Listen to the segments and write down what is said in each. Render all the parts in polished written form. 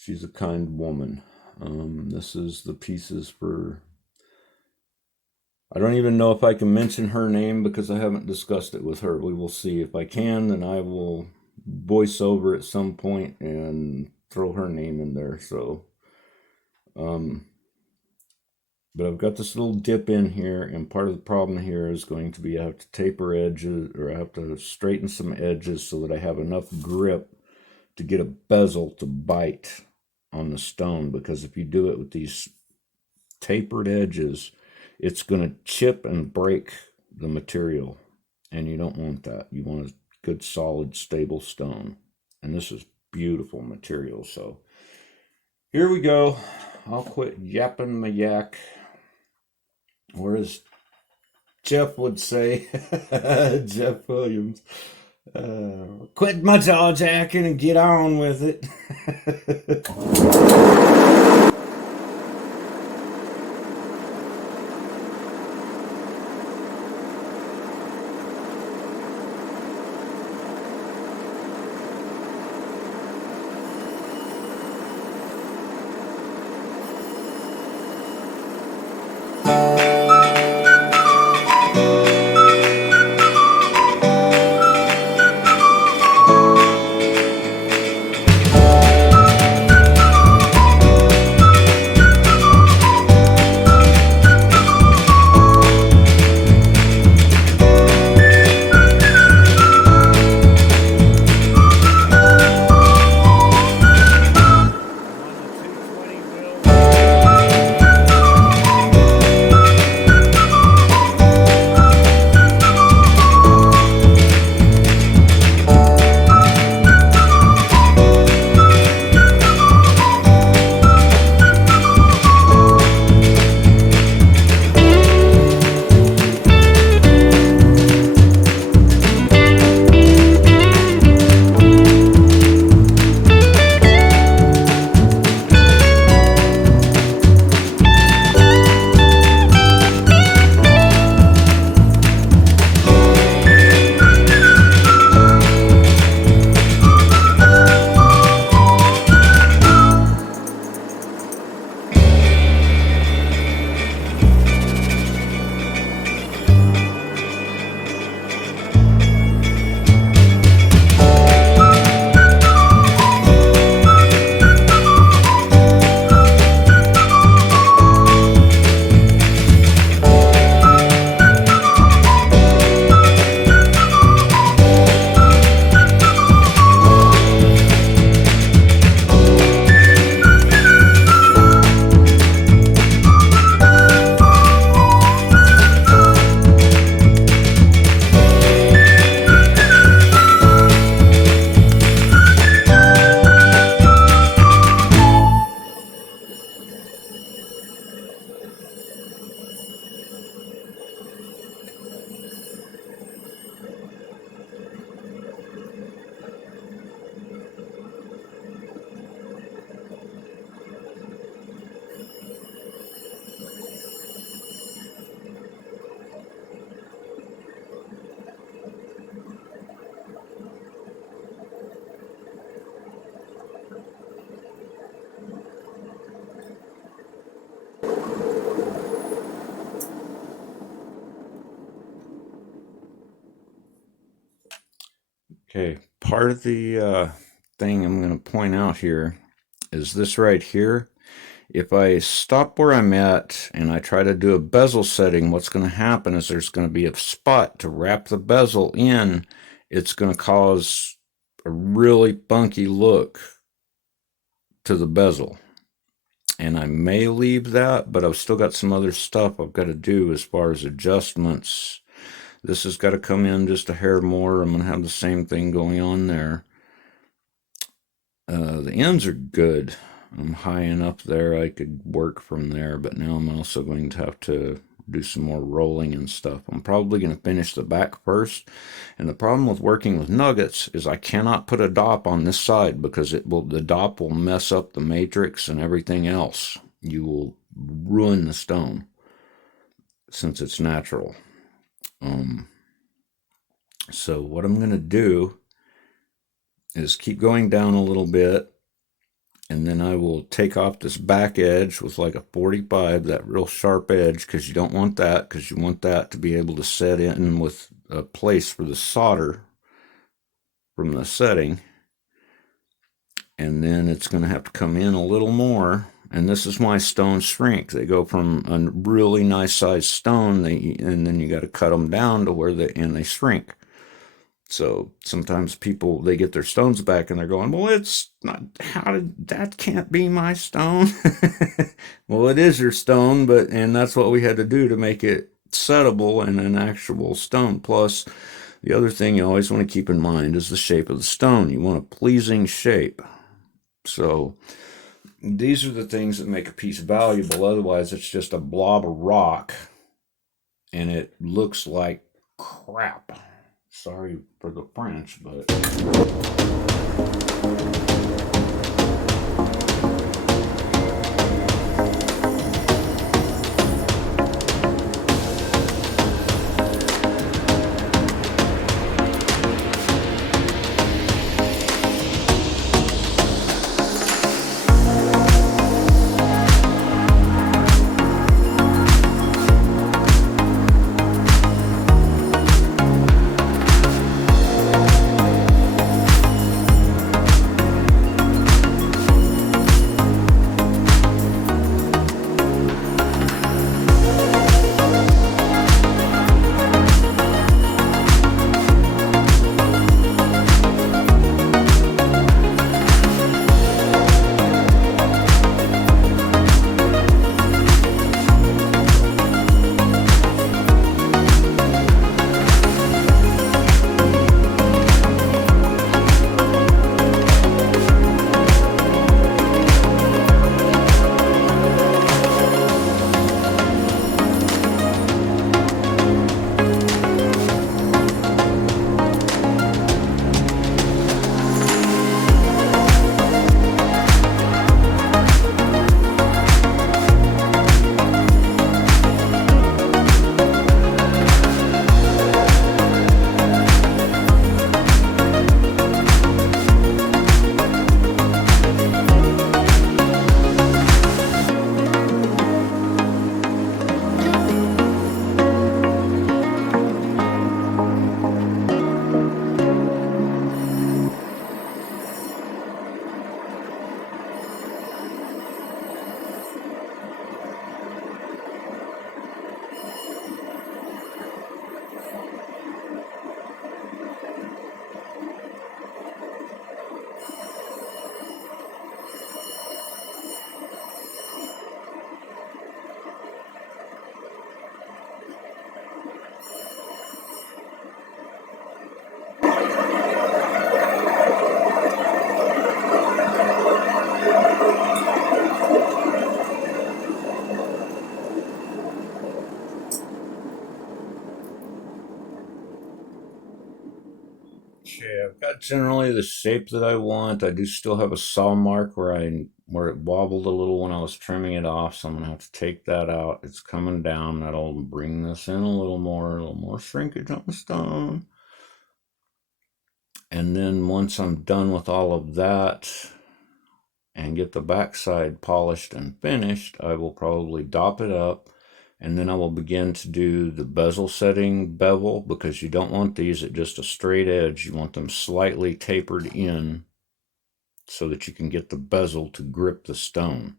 She's a kind woman. This is the pieces for... I don't even know if I can mention her name because I haven't discussed it with her. We will see. If I can, then I will voice over at some point and throw her name in there. So, but I've got this little dip in here, and part of the problem here is going to be I have to taper edges, or I have to straighten some edges so that I have enough grip to get a bezel to bite on the stone, because if you do it with these tapered edges, it's going to chip and break the material, and you don't want that. You want a good, solid, stable stone, and this is beautiful material. So here we go. I'll quit yapping my yak, or as Jeff would say, Jeff Williams, quit my jaw jacking and get on with it. Okay, part of the thing I'm going to point out here is this right here. If I stop where I'm at and I try to do a bezel setting, what's going to happen is there's going to be a spot to wrap the bezel in. It's going to cause a really funky look to the bezel. And I may leave that, but I've still got some other stuff I've got to do as far as adjustments. This has got to come in just a hair more. I'm going to have the same thing going on there. The ends are good. I'm high enough there I could work from there, but now I'm also going to have to do some more rolling and stuff. I'm probably going to finish the back first. And the problem with working with nuggets is I cannot put a dop on this side because the dop will mess up the matrix and everything else. You will ruin the stone since it's natural. So what I'm going to do is keep going down a little bit And then I will take off this back edge with like a 45, that real sharp edge, because you don't want that, because you want that to be able to set in with a place for the solder from the setting. And then it's going to have to come in a little more. And this is why stones shrink. They go from a really nice sized stone, and then you got to cut them down to where they shrink. So sometimes people, they get their stones back and they're going, well, it's not, that can't be my stone. Well, it is your stone, and that's what we had to do to make it settable and an actual stone. Plus, the other thing you always want to keep in mind is the shape of the stone. You want a pleasing shape. So these are the things that make a piece valuable. Otherwise, it's just a blob of rock and it looks like crap. Sorry for the French, but... Okay, I've got generally the shape that I want. I do still have a saw mark where it wobbled a little when I was trimming it off, so I'm gonna have to take that out. It's coming down. That'll bring this in a little more shrinkage on the stone. And then once I'm done with all of that and get the backside polished and finished, I will probably dop it up, and then I will begin to do the bezel setting bevel, because you don't want these at just a straight edge. You want them slightly tapered in so that you can get the bezel to grip the stone.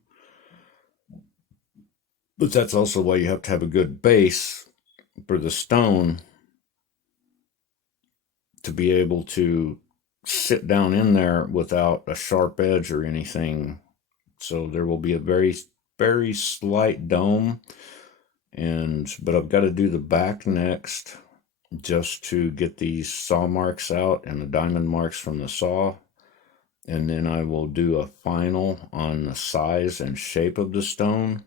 But that's also why you have to have a good base for the stone to be able to sit down in there without a sharp edge or anything. So there will be a very, very slight dome, but I've got to do the back next, just to get these saw marks out and the diamond marks from the saw. And then I will do a final on the size and shape of the stone.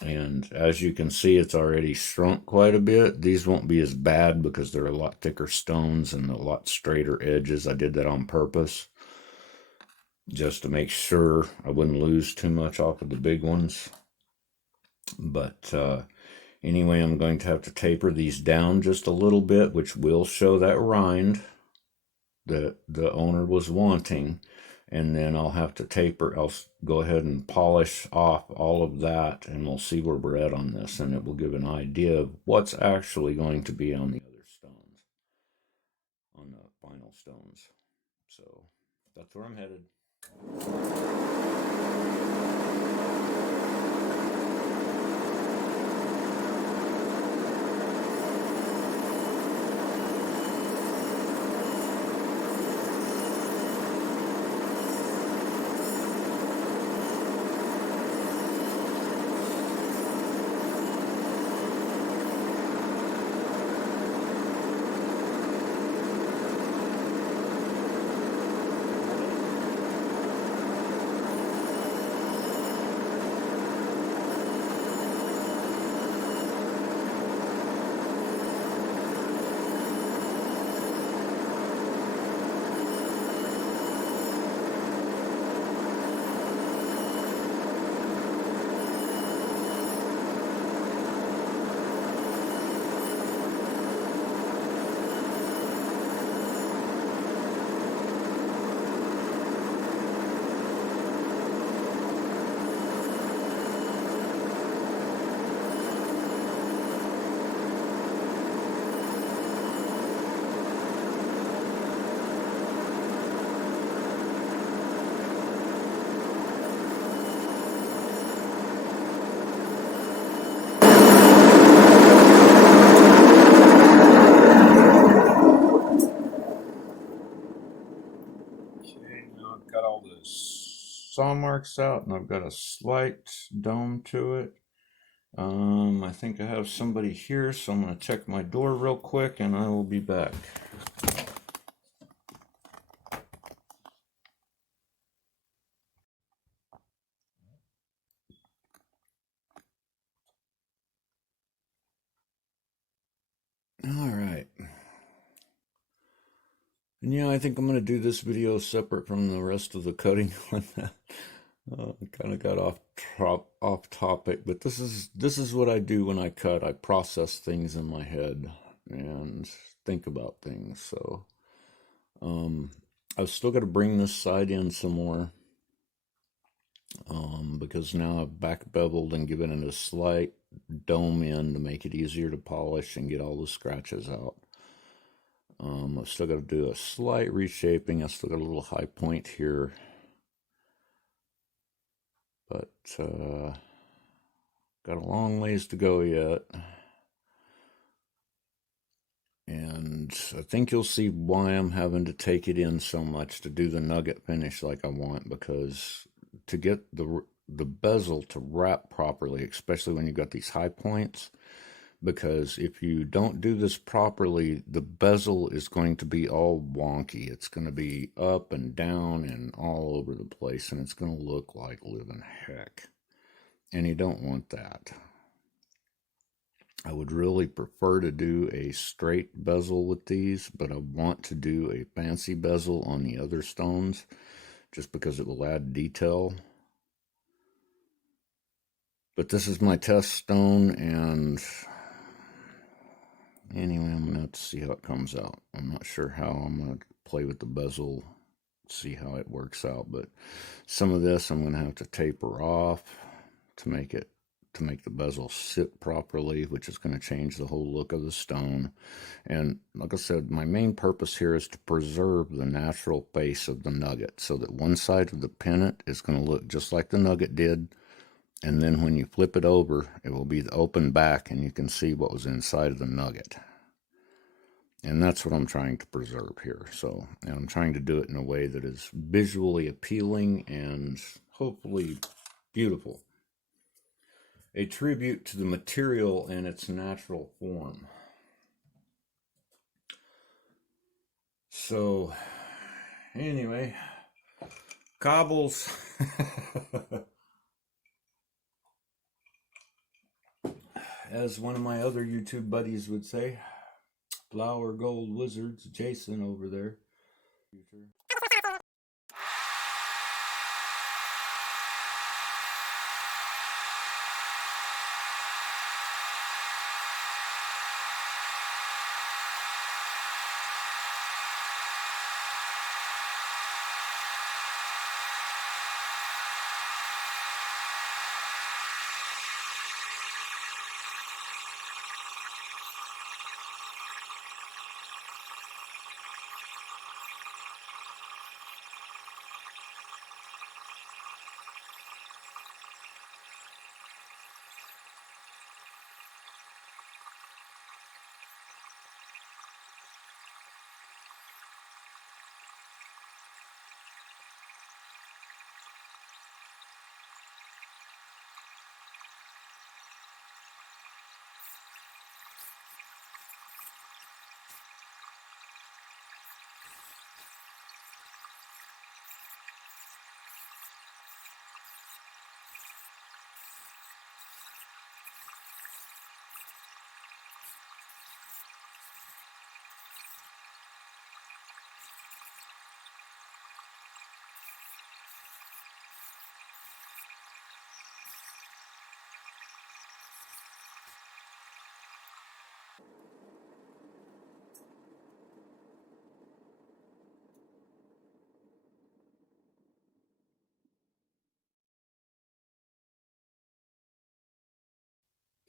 And as you can see, it's already shrunk quite a bit. These won't be as bad because they're a lot thicker stones and a lot straighter edges. I did that on purpose, just to make sure I wouldn't lose too much off of the big ones. But anyway, I'm going to have to taper these down just a little bit, which will show that rind that the owner was wanting. and then I'll have to taper. I'll go ahead and polish off all of that, and we'll see where we're at on this, and it will give an idea of what's actually going to be on the other stones, on the final stones. So that's where I'm headed. Got all the saw marks out, and I've got a slight dome to it. I think I have somebody here, so I'm going to check my door real quick, and I will be back. All right. And yeah, I think I'm going to do this video separate from the rest of the cutting on that. Kind of got off topic, but this is what I do when I cut. I process things in my head and think about things. So I've still got to bring this side in some more, because now I've back beveled and given it a slight dome in to make it easier to polish and get all the scratches out. I've still got to do a slight reshaping. I've still got a little high point here, but got a long ways to go yet. And I think you'll see why I'm having to take it in so much to do the nugget finish like I want, because to get the bezel to wrap properly, especially when you've got these high points, because if you don't do this properly, the bezel is going to be all wonky. It's going to be up and down and all over the place, and it's going to look like living heck. And you don't want that. I would really prefer to do a straight bezel with these, but I want to do a fancy bezel on the other stones just because it will add detail. But this is my test stone, and anyway, I'm going to have to see how it comes out. I'm not sure how. I'm going to play with the bezel, see how it works out. But some of this I'm going to have to taper off to make the bezel sit properly, which is going to change the whole look of the stone. And like I said, my main purpose here is to preserve the natural face of the nugget, so that one side of the pennant is going to look just like the nugget did. And then when you flip it over, it will be the open back, and you can see what was inside of the nugget. And that's what I'm trying to preserve here. So, and I'm trying to do it in a way that is visually appealing and hopefully beautiful. A tribute to the material in its natural form. So, anyway, cobbles. As one of my other YouTube buddies would say, Flower Gold Wizards, Jason over there.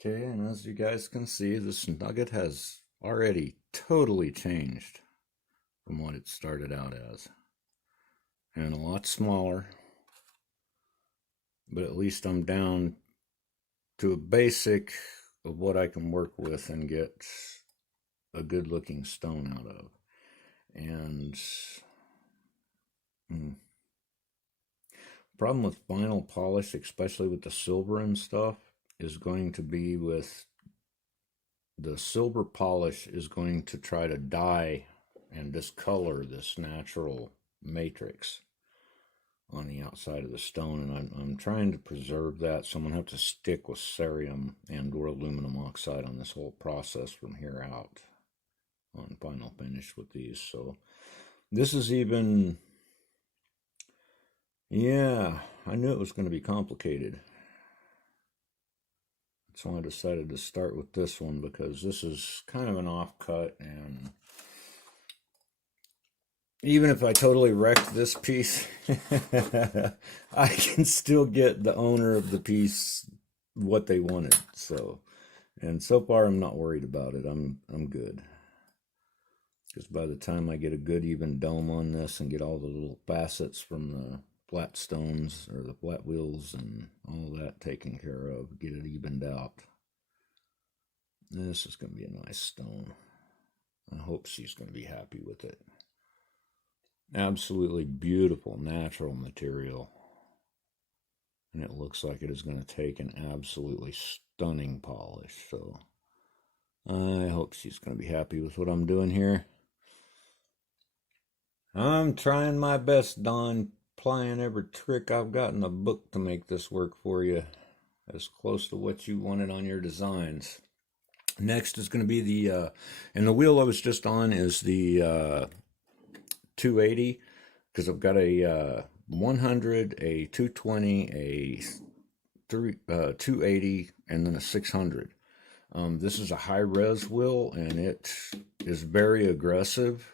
Okay, and as you guys can see, this nugget has already totally changed from what it started out as. And a lot smaller, but at least I'm down to a basic of what I can work with and get a good looking stone out of. And problem with vinyl polish, especially with the silver and stuff, is going to be with the silver polish is going to try to dye and discolor this natural matrix on the outside of the stone, and I'm trying to preserve that, so I'm going to have to stick with cerium and or aluminum oxide on this whole process from here out on final finish with these. So this is even, yeah, I knew it was going to be complicated. So I decided to start with this one because this is kind of an offcut, and even if I totally wreck this piece, I can still get the owner of the piece what they wanted. So, and so far I'm not worried about it. I'm good. Because by the time I get a good even dome on this and get all the little facets from the flat stones or the flat wheels and all that taken care of, get it evened out, this is going to be a nice stone. I hope she's going to be happy with it. Absolutely beautiful natural material. And it looks like it is going to take an absolutely stunning polish. So I hope she's going to be happy with what I'm doing here. I'm trying my best, Don, applying every trick I've got in the book to make this work for you as close to what you wanted on your designs. Next is going to be the, and the wheel I was just on is the 280, because I've got a 100, a 220, a 280, and then a 600. This is a high-res wheel, and it is very aggressive,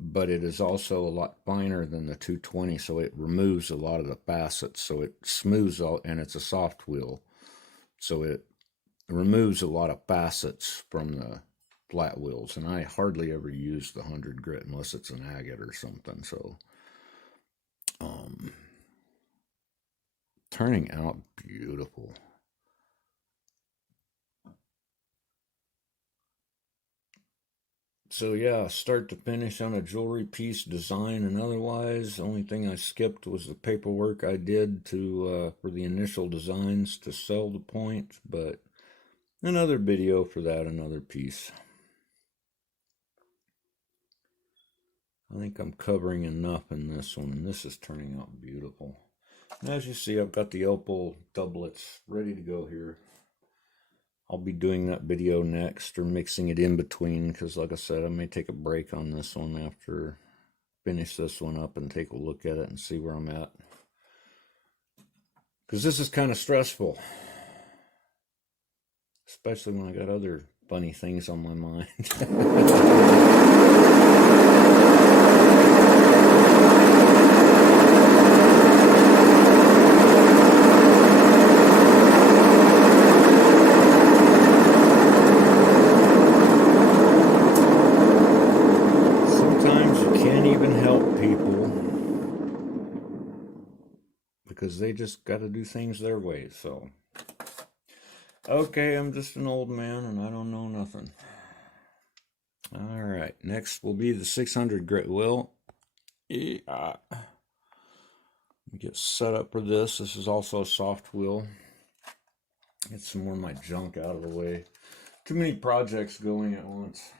but it is also a lot finer than the 220, so it removes a lot of the facets, so it smooths all, and it's a soft wheel, so it removes a lot of facets from the flat wheels, and I hardly ever use the 100 grit unless it's an agate or something. So turning out beautiful. So yeah, start to finish on a jewelry piece design, and otherwise the only thing I skipped was the paperwork I did to for the initial designs to sell the point, but another video for that, another piece. I think I'm covering enough in this one, and this is turning out beautiful. And as you see, I've got the opal doublets ready to go here. I'll be doing that video next, or mixing it in between, because like I said, I may take a break on this one after finish this one up and take a look at it and see where I'm at. Because this is kind of stressful, especially when I got other funny things on my mind. Because they just got to do things their way. So, okay, I'm just an old man and I don't know nothing. All right, next will be the 600 grit wheel. Yeah. Get set up for this. This is also a soft wheel. Get some more of my junk out of the way. Too many projects going at once.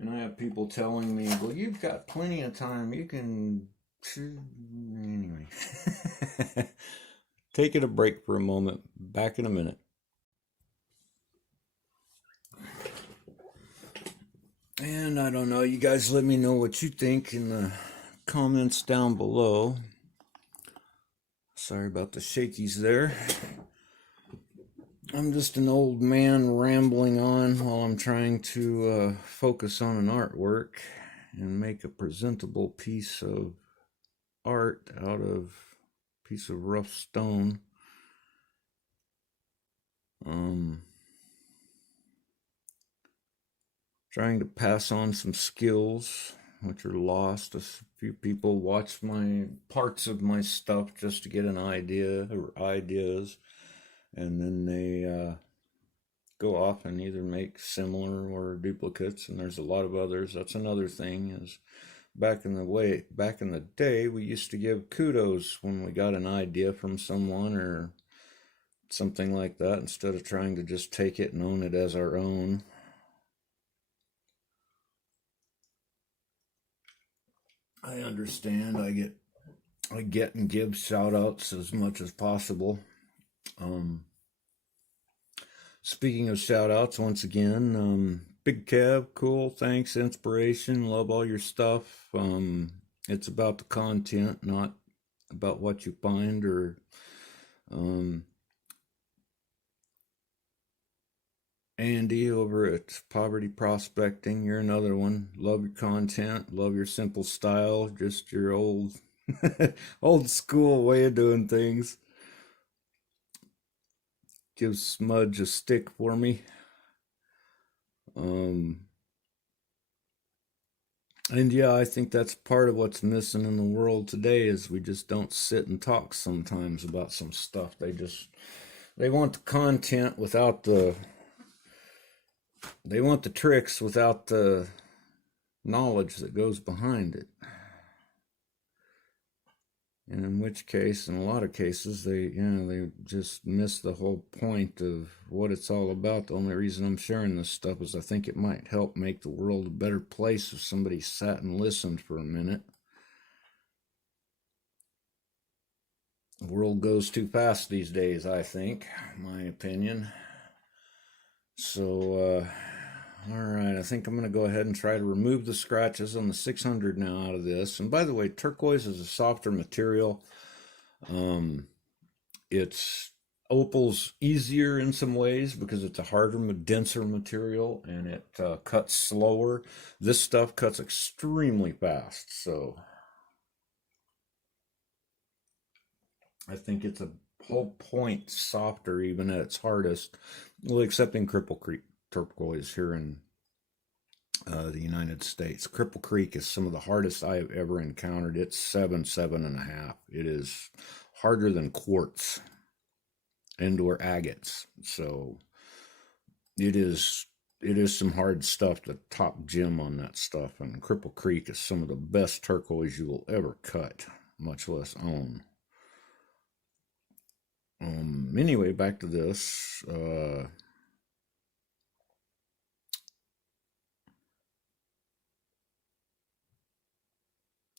And I have people telling me, well, you've got plenty of time. You can... Anyway. Taking a break for a moment. Back in a minute. And I don't know, you guys let me know what you think in the comments down below. Sorry about the shakies there. I'm just an old man rambling on while I'm trying to focus on an artwork and make a presentable piece of art out of a piece of rough stone. Um, Trying to pass on some skills which are lost. A few people watch my parts of my stuff just to get an idea or ideas, and then they go off and either make similar or duplicates. And there's a lot of others. That's another thing is back in the day, we used to give kudos when we got an idea from someone or something like that instead of trying to just take it and own it as our own. I understand. I get and give shout outs as much as possible. Um, Speaking of shout outs, once again, Big Kev, cool, thanks, inspiration, love all your stuff. It's about the content, not about what you find or um, Andy over at Poverty Prospecting. You're another one. Love your content. Love your simple style. Just your old, old school way of doing things. Give Smudge a stick for me. Um, and yeah, I think that's part of what's missing in the world today is we just don't sit and talk sometimes about some stuff. They want the content without they want the tricks without the knowledge that goes behind it. And in which case, in a lot of cases, they just miss the whole point of what it's all about. The only reason I'm sharing this stuff is I think it might help make the world a better place if somebody sat and listened for a minute. The world goes too fast these days, I think, my opinion. So, all right, I think I'm going to go ahead and try to remove the scratches on the 600 now out of this. And by the way, turquoise is a softer material. It's opal's easier in some ways because it's a harder, denser material and it cuts slower. This stuff cuts extremely fast. So I think it's a whole point softer even at its hardest. Well, except in Cripple Creek turquoise here in the United States. Cripple Creek is some of the hardest I have ever encountered. It's 7.5. It is harder than quartz and or agates. So it is some hard stuff. The top gem on that stuff. And Cripple Creek is some of the best turquoise you will ever cut, much less own. Anyway, back to this.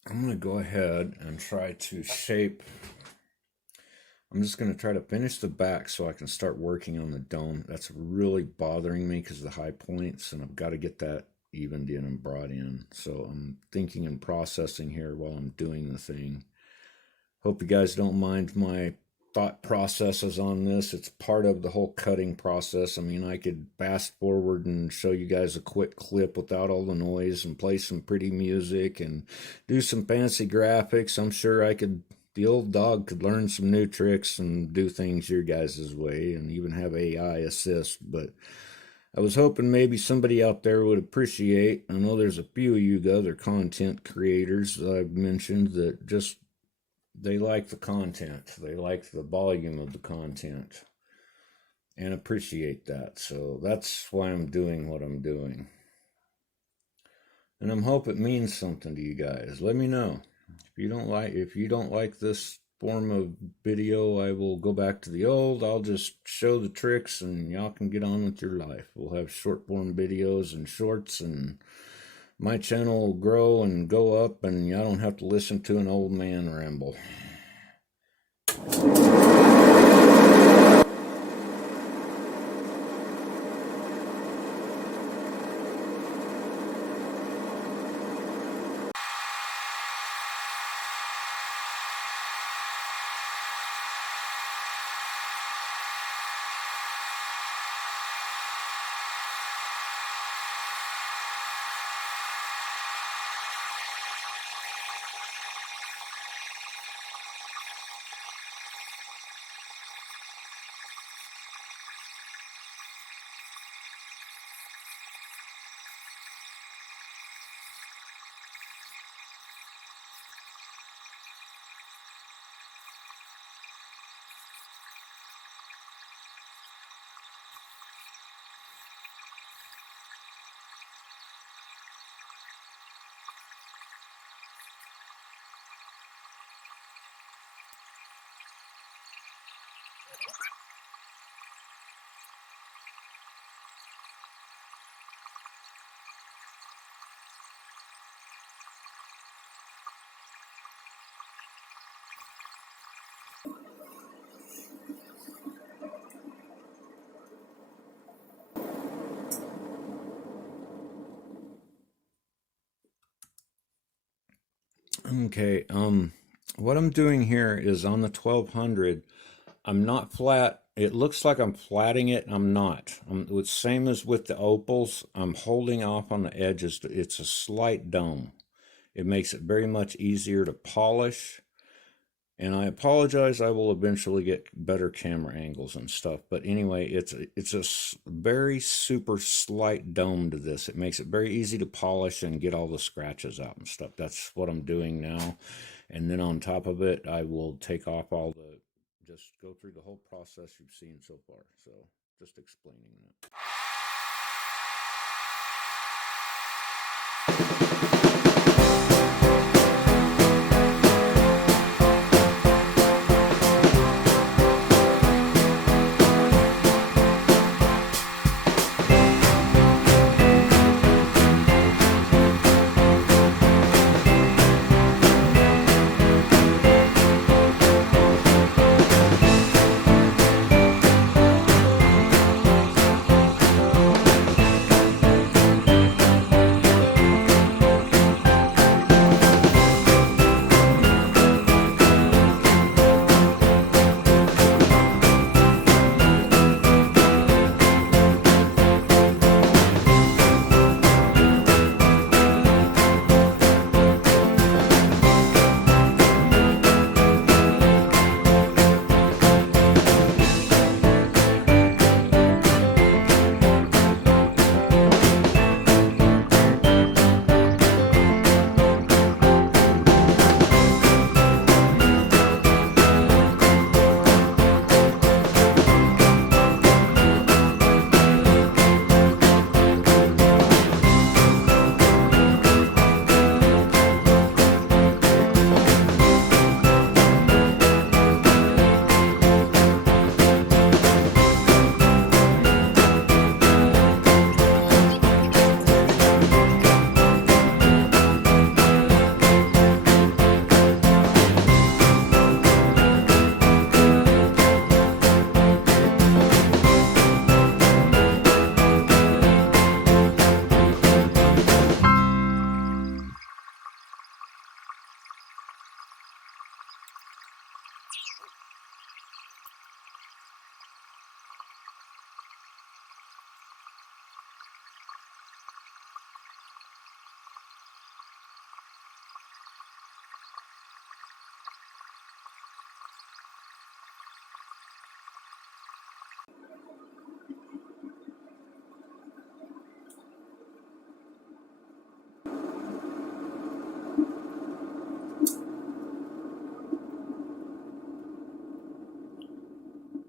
I'm going to go ahead and try to shape. I'm just going to try to finish the back so I can start working on the dome. That's really bothering me because of the high points, and I've got to get that evened in and brought in. So I'm thinking and processing here while I'm doing the thing. Hope you guys don't mind my thought processes on this. It's part of the whole cutting process. I mean, I could fast forward and show you guys a quick clip without all the noise and play some pretty music and do some fancy graphics. I'm sure the old dog could learn some new tricks and do things your guys' way and even have AI assist. But I was hoping maybe somebody out there would appreciate. I know there's a few of you other content creators that I've mentioned that just they like the content. They like the volume of the content and appreciate that. So that's why I'm doing what I'm doing. And I hope it means something to you guys. Let me know. If you don't like this form of video, I will go back to the old. I'll just show the tricks and y'all can get on with your life. We'll have short form videos and shorts, and my channel will grow and go up, and y'all don't have to listen to an old man ramble. Okay, what I'm doing here is on the 1200, I'm not flat. It looks like I'm flatting it. I'm not. It's same as with the opals. I'm holding off on the edges. It's a slight dome. It makes it very much easier to polish. And I apologize. I will eventually get better camera angles and stuff. But anyway, it's a very super slight dome to this. It makes it very easy to polish and get all the scratches out and stuff. That's what I'm doing now. And then on top of it, I will take off all the, just go through the whole process you've seen so far. So just explaining that.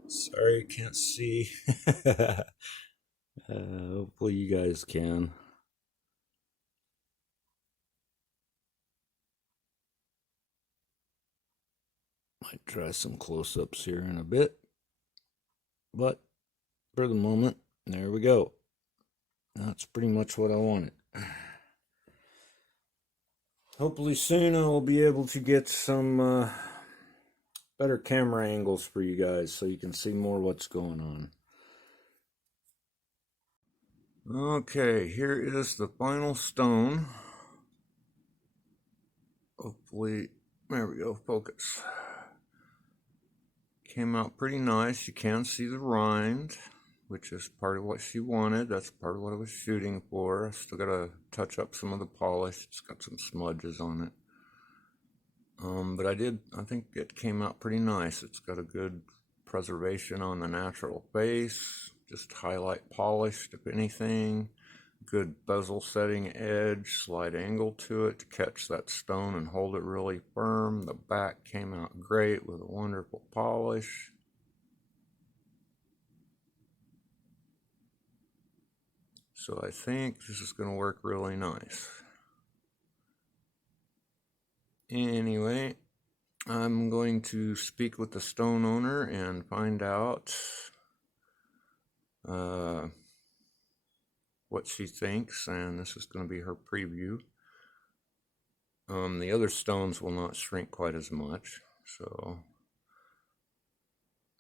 Sorry, can't see. Hopefully you guys can. Might try some close-ups here in a bit. But for the moment, there we go. That's pretty much what I wanted. Hopefully soon I will be able to get some better camera angles for you guys so you can see more what's going on. Okay, here is the final stone. Hopefully, there we go, focus. Came out pretty nice. You can see the rind, which is part of what she wanted. That's part of what I was shooting for. Still gotta touch up some of the polish. It's got some smudges on it. But I think it came out pretty nice. It's got a good preservation on the natural face, just highlight polished if anything. Good bezel setting edge, slight angle to it to catch that stone and hold it really firm. The back came out great with a wonderful polish. So I think this is going to work really nice. Anyway, I'm going to speak with the stone owner and find out what she thinks, and this is going to be her preview. The other stones will not shrink quite as much, so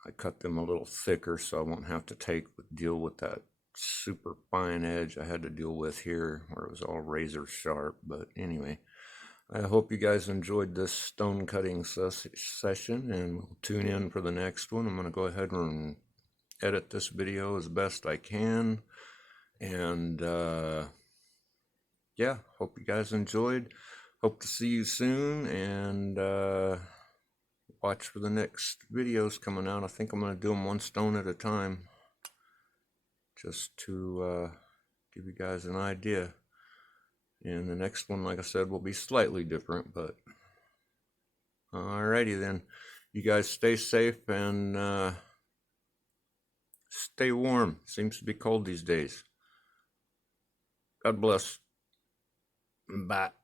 I cut them a little thicker so I won't have to deal with that super fine edge I had to deal with here where it was all razor sharp. But anyway, I hope you guys enjoyed this stone cutting session, and we'll tune in for the next one. I'm going to go ahead and edit this video as best I can, and yeah, hope you guys enjoyed. Hope to see you soon, and watch for the next videos coming out. I think I'm going to do them one stone at a time, just to give you guys an idea. And the next one, like I said, will be slightly different, but alrighty then. You guys stay safe and stay warm. Seems to be cold these days. God bless. Bye.